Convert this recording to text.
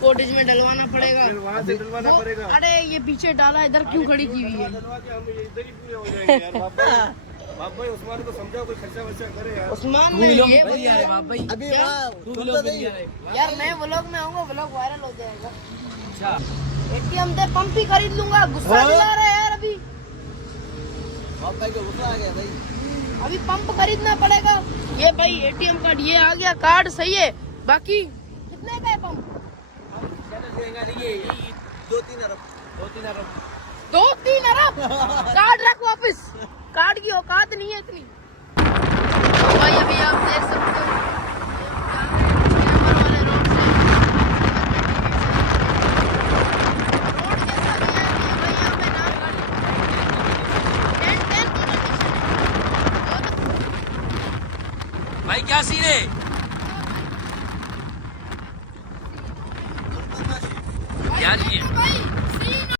Cottage में डलवाना पड़ेगा, फिर वहाँ से डलवाना पड़ेगा। अरे ये पीछे डाला, इधर क्यों खड़ी की हुई है? डलवा के हम इधर ही पूरे हो जाएंगे यार। बाप भाई उस्मान को समझाओ, कोई खर्चा वर्चा करे यार। उस्मान ने ये बोला अभी यार मैं व्लॉग में आऊंगा, व्लॉग वायरल हो जाएगा। एटीएम से पंप ही खरीद लूंगा, गुस्सा दिला रहा है यार। अभी भाई को गुस्सा आ गया भाई। अभी पंप खरीदना पड़ेगा। ये भाई एटीएम कार्ड ये आ गया, कार्ड सही है। बाकी कितने का है पंप? 2-3 अरब। 2-3 अरब? कार्ड रख वापस, कार्ड की औकात नहीं है इतनी। भाई अभी आप देख सकते हो भाई क्या सीन है? क्या सीन है?